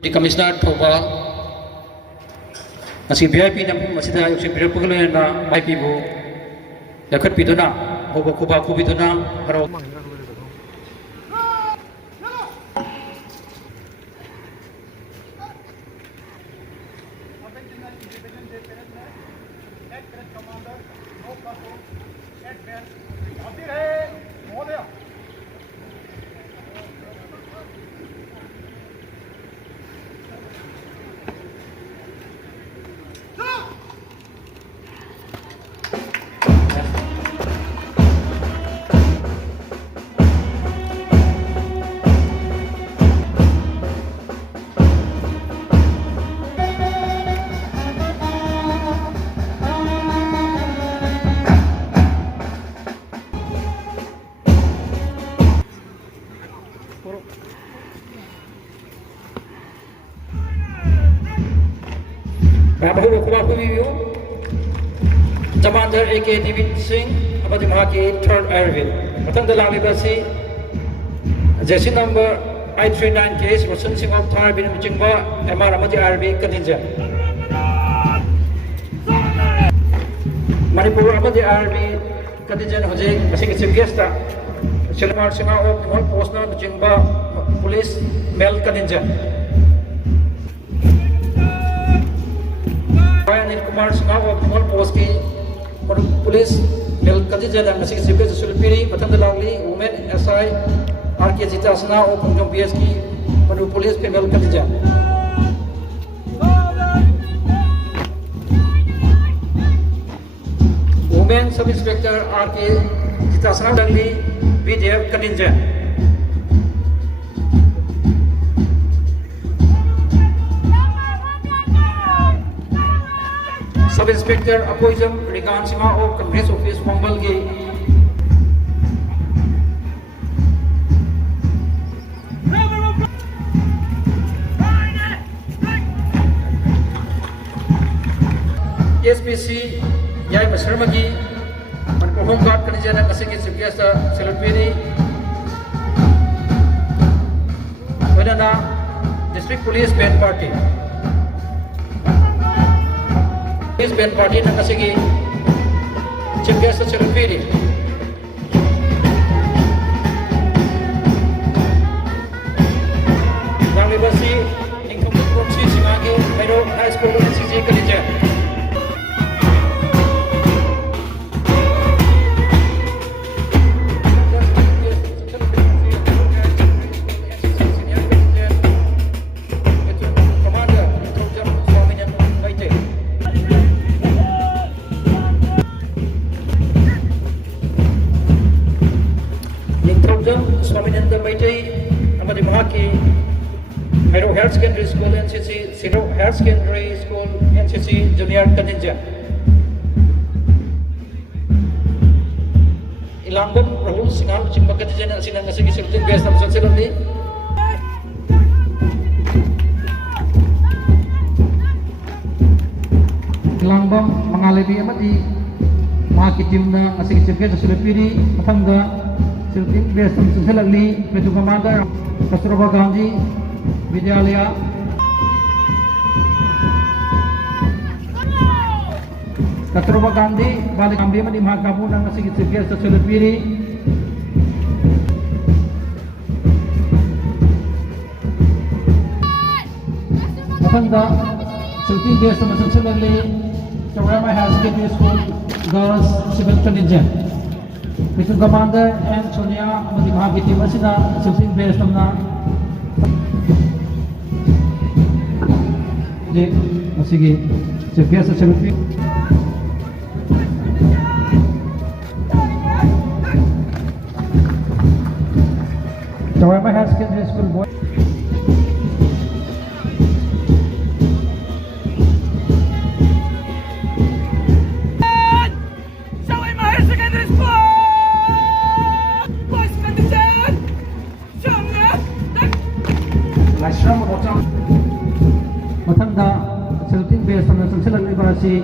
Deputy Commissioner Thobal ngasi VIP na masida yung siyempre pagkaloy na VIP mo yakat pito na hubo kuba kubito na haraw Bahu kuba kubiyo Commander AK David Singh abadi mahaki third airfield matang dalang libasi jersey number I39 case Rosen Singh of Thar bin Mchingba MR amadi RB contingent Manipur amadi RB contingent hoje masih chief guest ta Shalmar Singh of Hall Post na Mchingba police male contingent Anil Kumar Singh of Hall Post ki police male contingent and masih chief guest Sulpiri matang dalangli women SI RK Jita Sana of Punjab PS ki police female contingent women sub inspector RK Jita Sana dalangli BDF contingent Sub Inspector Apoism Rikan Sima of Congress Office Mumbai ki SPC Yai Masarma ki Manipur Home Guard contingent kasi ki chief guest Selutpiri Wadana District Police Band Party Police Band Party na kasi ki chief guest Selutpiri Nang libasi Incomplete Proxy Simagi Cairo High School NCC contingent Swaminanda Maitai amadi mahaki Cairo Higher Secondary School NCC Cairo Higher Secondary School NCC Junior contingent Ilambam Rahul Singhal Chimba contingent sinang nasi ki 17 base tam sanselam ni Ilambam mengalami amadi mahaki tim na nasi ki Chimba Sulpiri matangga Shooting based on Susalali, Petu Commander, Kasturba Gandhi, Vidyalaya. Kasturba Gandhi, balik ambil mandi mahakamu nang nasi kita Susalapiri. Matanda, shooting based on Susalali, Chawama High Secondary School, Girls Civil Contingent. Petu Commander and Sonia amadi mahagi team asina shooting base namna je masigi sebiasa selfie Tawama High Secondary School boy Matanda shooting base namna sansalan ibarasi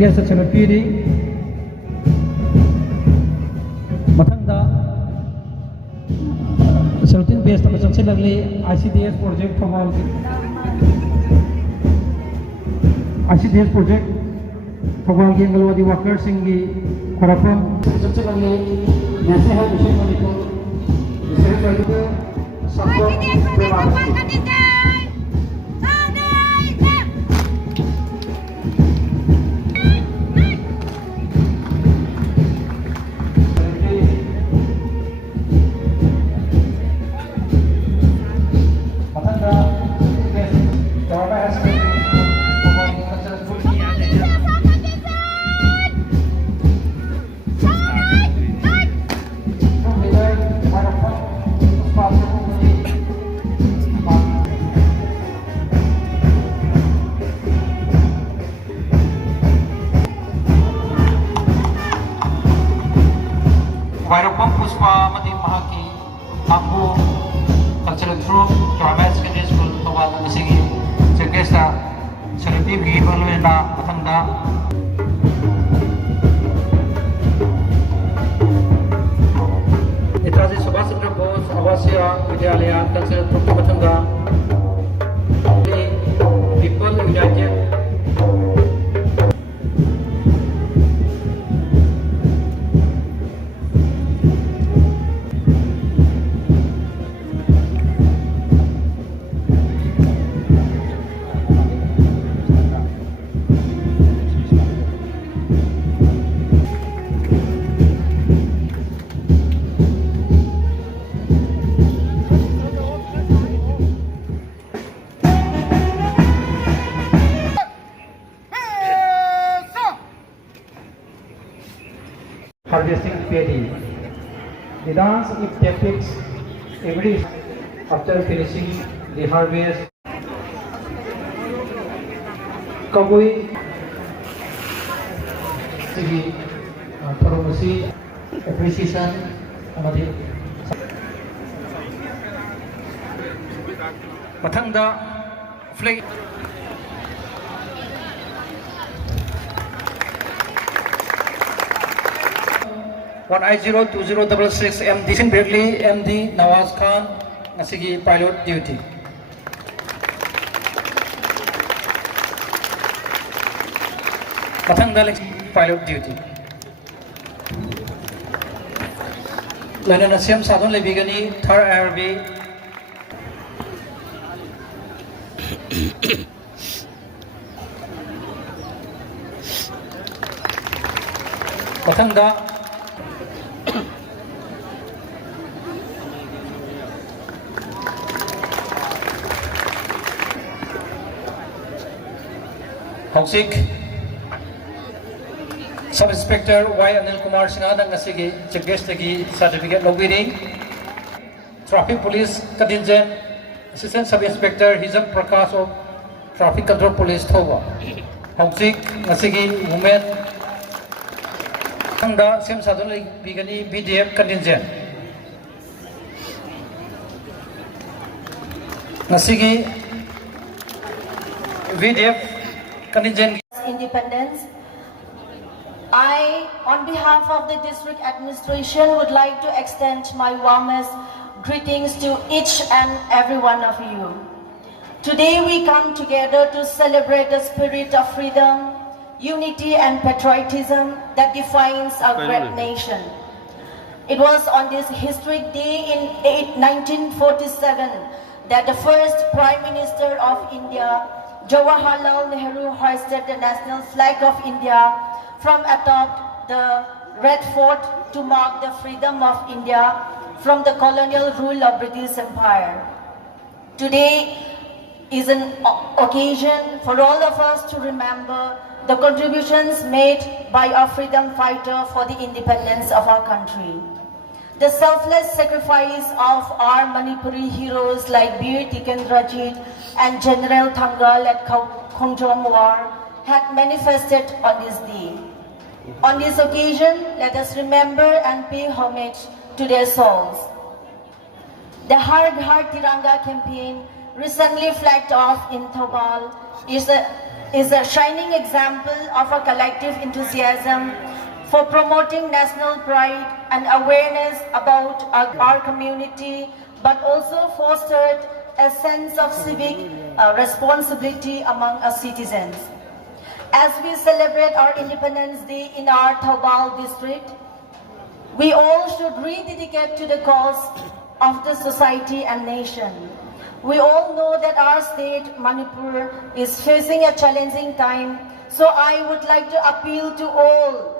guest salute piri mathangda saluting base ta changse lagli ICDS project thawal ICDS project thawal gi angalwadi worker singi kharapam changse lagli nase hai bishay manipur bishay lagli sabko Vairapam Puspa Madi Mahaki Ambu Cultural Troupe Drama Secondary School Tawal Nasigi Segesta Seleti Bhi Balwena Mathangda Netaji Subhash Chandra Bose Awasya Vidyalaya Cultural Troupe Mathangda People United harvesting paddy. The dance it depicts every after finishing the harvest. Kabui sigi pharmacy appreciation amadi mathangda flag 1I02066 MD Sin Berkeley MD Nawaz Khan ngasigi pilot duty. Mathangda pilot duty. Lana Nasim Sadon Lebigani Thar ARB Mathangda Hongsik Sub-Inspector Y. Anil Kumar Sinadang Nasigi Chagestagi Certificate Logbiring Traffic Police Contingent Assistant Sub-Inspector Hizam Prakash of Traffic Control Police Thoba Hongsik Nasigi Women Hangda Sim Sadun Bigani BDF Contingent Nasigi VDF Contingent Independence. I, on behalf of the district administration, would like to extend my warmest greetings to each and every one of you. Today we come together to celebrate the spirit of freedom, unity and patriotism that defines our great nation. It was on this historic day in 1947 that the first Prime Minister of India, Jawaharlal Nehru, hoisted the national flag of India from atop the Red Fort to mark the freedom of India from the colonial rule of British Empire. Today is an occasion for all of us to remember the contributions made by our freedom fighter for the independence of our country. The selfless sacrifice of our Manipuri heroes like Bir Tikendrajit and General Thangal at Khongjom War had manifested on this day. On this occasion, let us remember and pay homage to their souls. The Har Ghar Tiranga campaign recently flagged off in Thoubal is is a shining example of a collective enthusiasm for promoting national pride and awareness about our community, but also fostered a sense of civic responsibility among us citizens. As we celebrate our Independence Day in our Thoubal district, we all should rededicate to the cause of the society and nation. We all know that our state, Manipur, is facing a challenging time, so I would like to appeal to all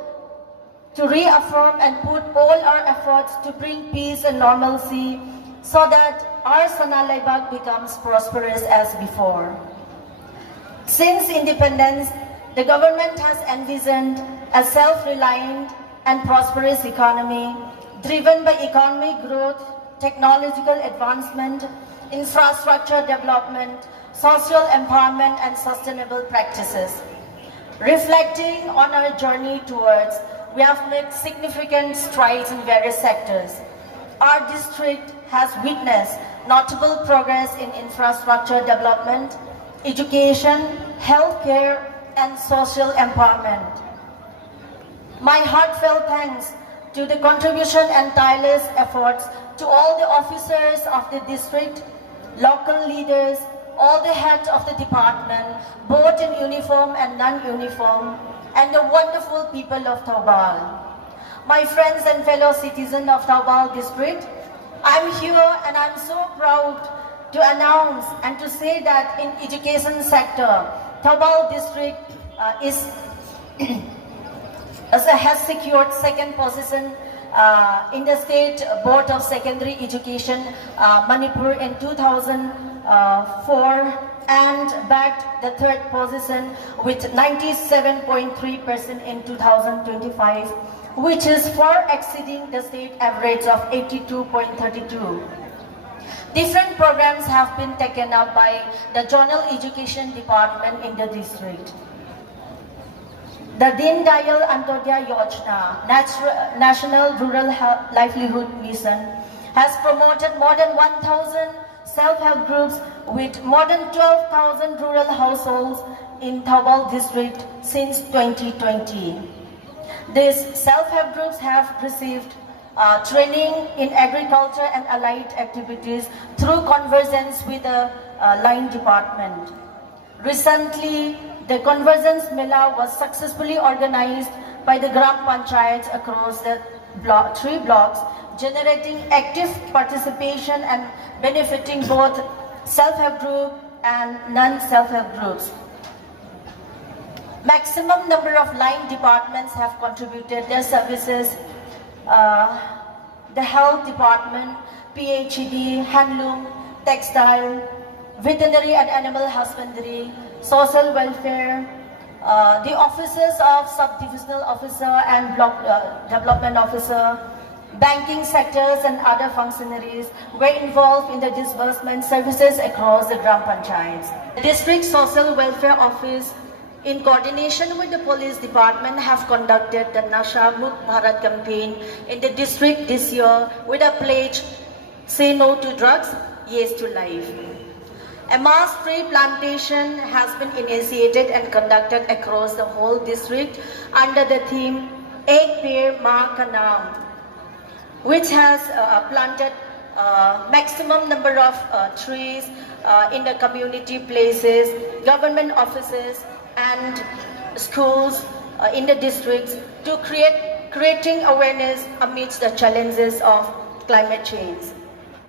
to reaffirm and put all our efforts to bring peace and normalcy so that our Sana Laibak becomes prosperous as before. Since independence, the government has envisioned a self-reliant and prosperous economy driven by economic growth, technological advancement, infrastructure development, social empowerment, and sustainable practices. Reflecting on our journey towards, we have made significant strides in various sectors. Our district has witnessed notable progress in infrastructure development, education, healthcare, and social empowerment. My heartfelt thanks to the contribution and tireless efforts to all the officers of the district, local leaders, all the heads of the department, both in uniform and non-uniform, and the wonderful people of Thoubal. My friends and fellow citizens of Thoubal district, I'm here and I'm so proud to announce and to say that in education sector, Thoubal district has secured second position in the State Board of Secondary Education, Manipur in 2004, and bagged the third position with 97.3% in 2025, which is far exceeding the state average of 82.32. Different programs have been taken up by the Zonal Education Department in the district. The Deen Dayal Antyodaya Yojana, National Rural Livelihood Mission, has promoted more than 1,000 self-help groups with more than 12,000 rural households in Thoubal district since 2020. These self-help groups have received training in agriculture and allied activities through convergence with the line department. Recently, the Convergence Mela was successfully organized by the Gram Panchayats across the three blocks, generating active participation and benefiting both self-help group and non-self-help groups. Maximum number of line departments have contributed their services. The health department, PHED, handloom, textile, veterinary and animal husbandry, social welfare, the offices of sub-divisional officer and block development officer, banking sectors and other functionaries were involved in the disbursement services across the Gram Panchayats. The District Social Welfare Office, in coordination with the police department, have conducted the Nasha Mukt Bharat campaign in the district this year with a pledge, say no to drugs, yes to life. A mass tree plantation has been initiated and conducted across the whole district under the theme Ek Peड़ Maa Ka Naam, which has planted maximum number of trees in the community places, government offices and schools in the districts to creating awareness amidst the challenges of climate change.